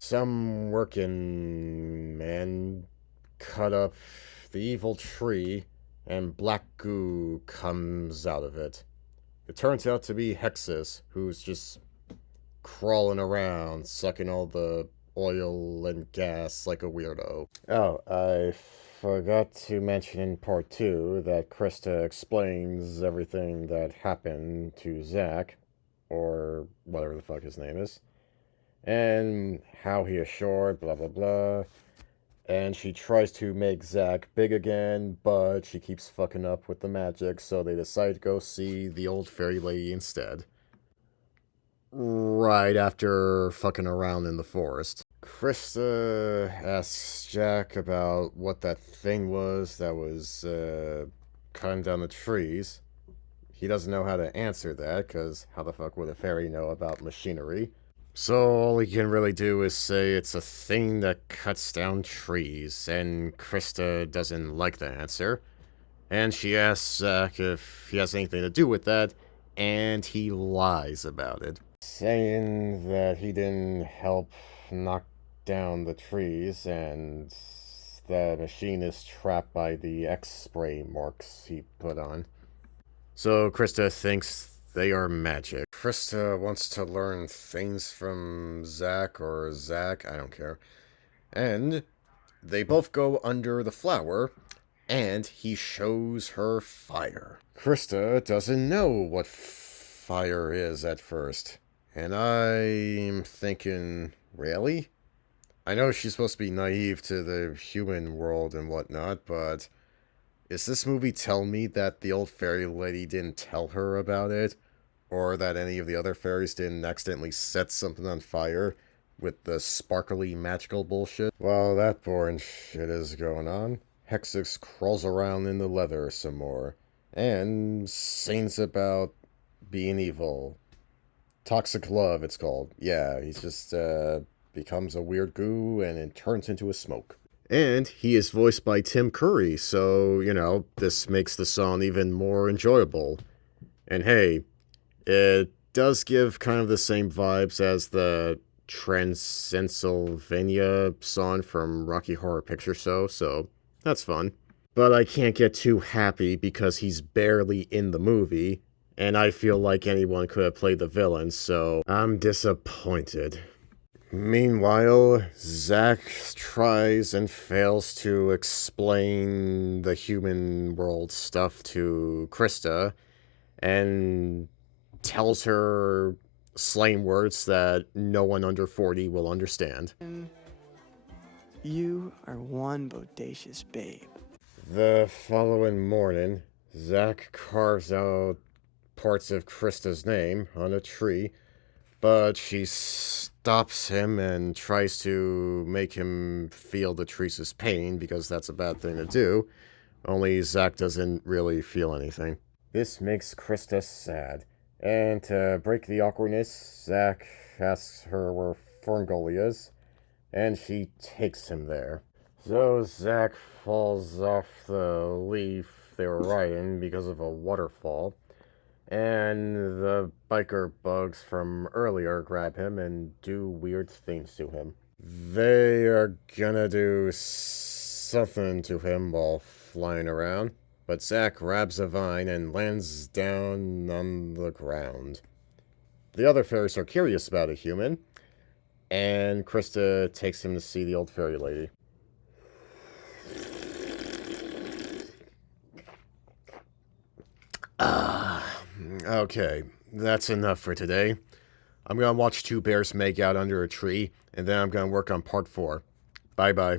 Some working man cut up the evil tree, and black goo comes out of it. It turns out to be Hexus, who's just crawling around, sucking all the oil and gas like a weirdo. Oh, I forgot to mention in part 2 that Krista explains everything that happened to Zach, or whatever the fuck his name is, and how he assured, blah blah blah. And she tries to make Zach big again, but she keeps fucking up with the magic, so they decide to go see the old fairy lady instead. Right after fucking around in the forest. Krista asks Jack about what that thing was that was cutting down the trees. He doesn't know how to answer that, because how the fuck would a fairy know about machinery? So all he can really do is say it's a thing that cuts down trees, and Krista doesn't like the answer. And she asks Zach if he has anything to do with that, and he lies about it, saying that he didn't help knock down the trees, and the machine is trapped by the X-spray marks he put on. So Krista thinks they are magic. Krista wants to learn things from Zach or Zach, I don't care. And they both go under the flower, and he shows her fire. Krista doesn't know what fire is at first. And I'm thinking, really? I know she's supposed to be naive to the human world and whatnot, but is this movie telling me that the old fairy lady didn't tell her about it? Or that any of the other fairies didn't accidentally set something on fire with the sparkly magical bullshit? While that boring shit is going on, Hexix crawls around in the leather some more and sings about being evil. Toxic love, it's called. Yeah, he's just becomes a weird goo and it turns into a smoke. And he is voiced by Tim Curry, so, this makes the song even more enjoyable. And hey, it does give kind of the same vibes as the Transylvania song from Rocky Horror Picture Show, so that's fun. But I can't get too happy because he's barely in the movie, and I feel like anyone could have played the villain, so I'm disappointed. Meanwhile, Zach tries and fails to explain the human world stuff to Krista, and tells her slang words that no one under 40 will understand. You are one bodacious babe. The following morning, Zach carves out parts of Krista's name on a tree, but she stops him and tries to make him feel the tree's pain because that's a bad thing to do, only Zach doesn't really feel anything. This makes Krista sad, and to break the awkwardness, Zach asks her where FernGully is, and she takes him there. So Zach falls off the leaf they were riding because of a waterfall, and the biker bugs from earlier grab him and do weird things to him. They are gonna do something to him while flying around, but Zach grabs a vine and lands down on the ground. The other fairies are curious about a human, and Krista takes him to see the old fairy lady. Okay, that's enough for today. I'm gonna watch two bears make out under a tree, and then I'm gonna work on part 4. Bye bye.